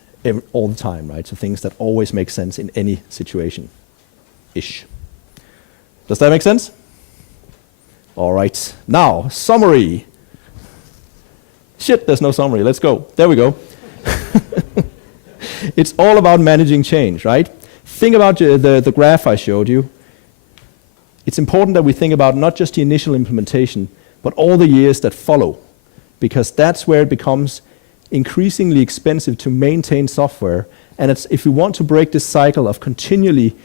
all the time, right? So things that always make sense in any situation-ish. Does that make sense? All right, now, summary. Shit, there's no summary, let's go. There we go. It's all about managing change, right? Think about the graph I showed you. It's important that we think about not just the initial implementation, but all the years that follow, because that's where it becomes increasingly expensive to maintain software. And if we want to break this cycle of continually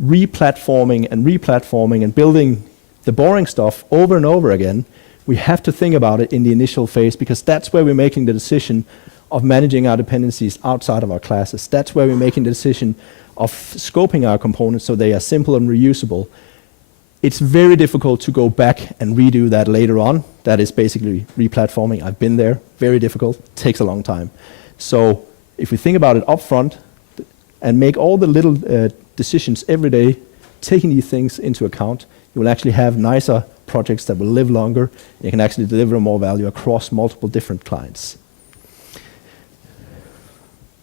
replatforming and building the boring stuff over and over again, we have to think about it in the initial phase, because that's where we're making the decision of managing our dependencies outside of our classes. That's where we're making the decision of scoping our components so they are simple and reusable. It's very difficult to go back and redo that later on. That is basically replatforming. I've been there. Very difficult. Takes a long time. So if we think about it up front and make all the little decisions every day, taking these things into account, you will actually have nicer projects that will live longer. You can actually deliver more value across multiple different clients.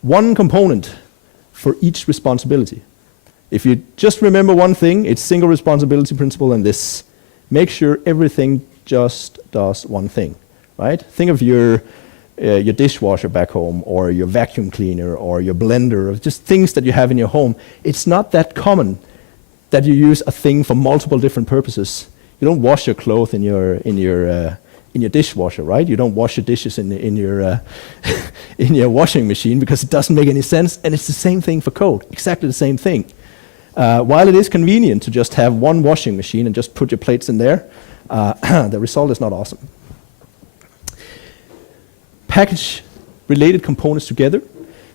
One component for each responsibility. If you just remember one thing, it's single responsibility principle and this. Make sure everything just does one thing, right? Think of your dishwasher back home, or your vacuum cleaner, or your blender, or just things that you have in your home. It's not that common that you use a thing for multiple different purposes. You don't wash your clothes in your dishwasher, right? You don't wash your dishes in your in your washing machine, because it doesn't make any sense. And it's the same thing for code, exactly the same thing. While it is convenient to just have one washing machine and just put your plates in there, the result is not awesome. Package related components together.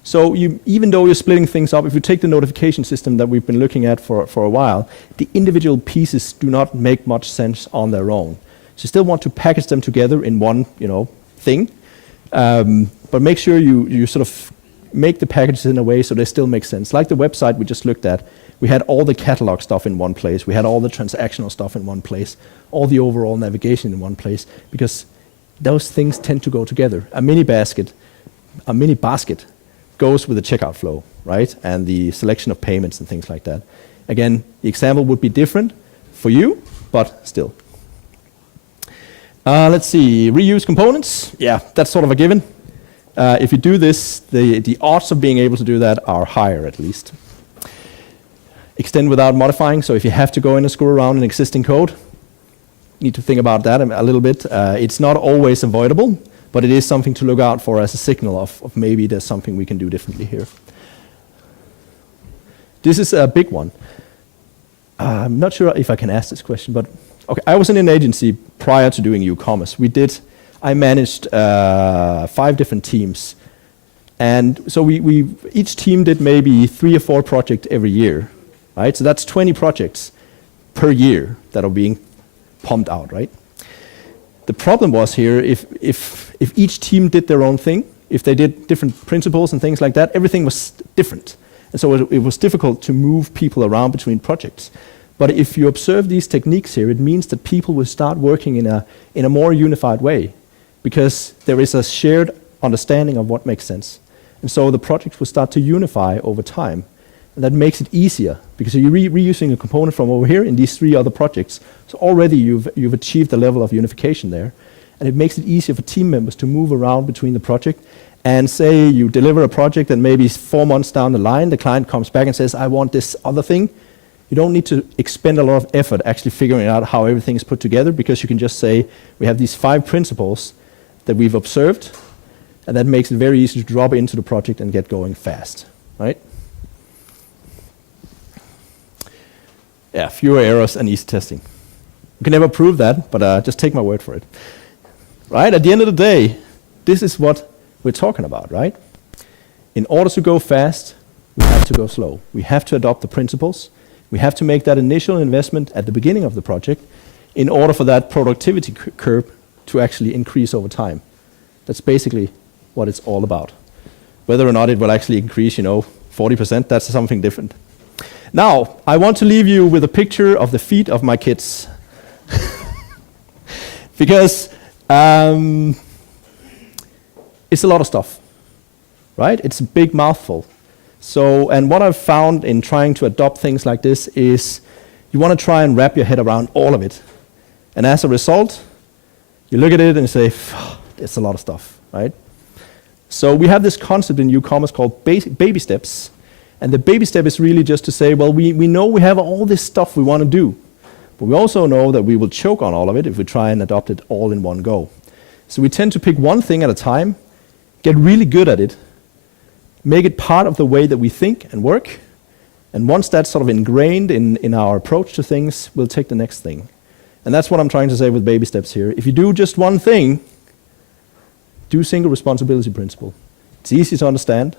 So even though you're splitting things up, if you take the notification system that we've been looking at for a while, the individual pieces do not make much sense on their own. So you still want to package them together in one, thing, but make sure you sort of make the packages in a way so they still make sense. Like the website we just looked at, we had all the catalog stuff in one place, we had all the transactional stuff in one place, all the overall navigation in one place, because those things tend to go together. A mini basket goes with the checkout flow, right? And the selection of payments and things like that. Again, the example would be different for you, but still. Let's see, reuse components. Yeah, that's sort of a given. If you do this, the odds of being able to do that are higher, at least. Extend without modifying. So if you have to go in and screw around in existing code, you need to think about that a little bit. It's not always avoidable, but it is something to look out for as a signal of maybe there's something we can do differently here. This is a big one. I'm not sure if I can ask this question, but okay, I was in an agency prior to doing Ucommerce. I managed 5 different teams. And so each team did maybe 3 or 4 projects every year, right? So that's 20 projects per year that are being pumped out, right? The problem was here, if each team did their own thing, if they did different principles and things like that, everything was different. And so it was difficult to move people around between projects. But if you observe these techniques here, it means that people will start working in a more unified way, because there is a shared understanding of what makes sense. And so the projects will start to unify over time. And that makes it easier, because you're reusing a component from over here in these 3 other projects. So already you've achieved a level of unification there. And it makes it easier for team members to move around between the project. And say you deliver a project and maybe 4 months down the line, the client comes back and says, I want this other thing. You don't need to expend a lot of effort actually figuring out how everything is put together, because you can just say, we have these 5 principles that we've observed, and that makes it very easy to drop into the project and get going fast, right? Yeah, fewer errors and easy testing. You can never prove that, but just take my word for it. Right, at the end of the day, this is what we're talking about, right? In order to go fast, we have to go slow. We have to adopt the principles. We have to make that initial investment at the beginning of the project in order for that productivity curve to actually increase over time. That's basically what it's all about. Whether or not it will actually increase, 40%, that's something different. Now, I want to leave you with a picture of the feet of my kids. Because it's a lot of stuff, right? It's a big mouthful. So, and what I've found in trying to adopt things like this is you want to try and wrap your head around all of it. And as a result, you look at it and you say, it's a lot of stuff, right? So we have this concept in Ucommerce called baby steps. And the baby step is really just to say, well, we know we have all this stuff we want to do. But we also know that we will choke on all of it if we try and adopt it all in one go. So we tend to pick one thing at a time, get really good at it, make it part of the way that we think and work, and once that's sort of ingrained in our approach to things, we'll take the next thing. And that's what I'm trying to say with baby steps here. If you do just one thing, do single responsibility principle. It's easy to understand.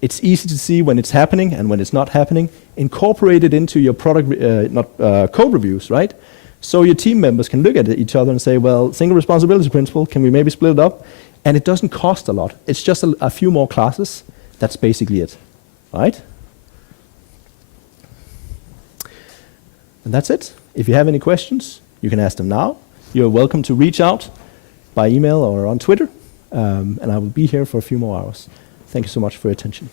It's easy to see when it's happening and when it's not happening. Incorporate it into your product, code reviews, right? So your team members can look at each other and say, well, single responsibility principle, can we maybe split it up? And it doesn't cost a lot. It's just a few more classes. That's basically it, right? And that's it. If you have any questions, you can ask them now. You're welcome to reach out by email or on Twitter, and I will be here for a few more hours. Thank you so much for your attention.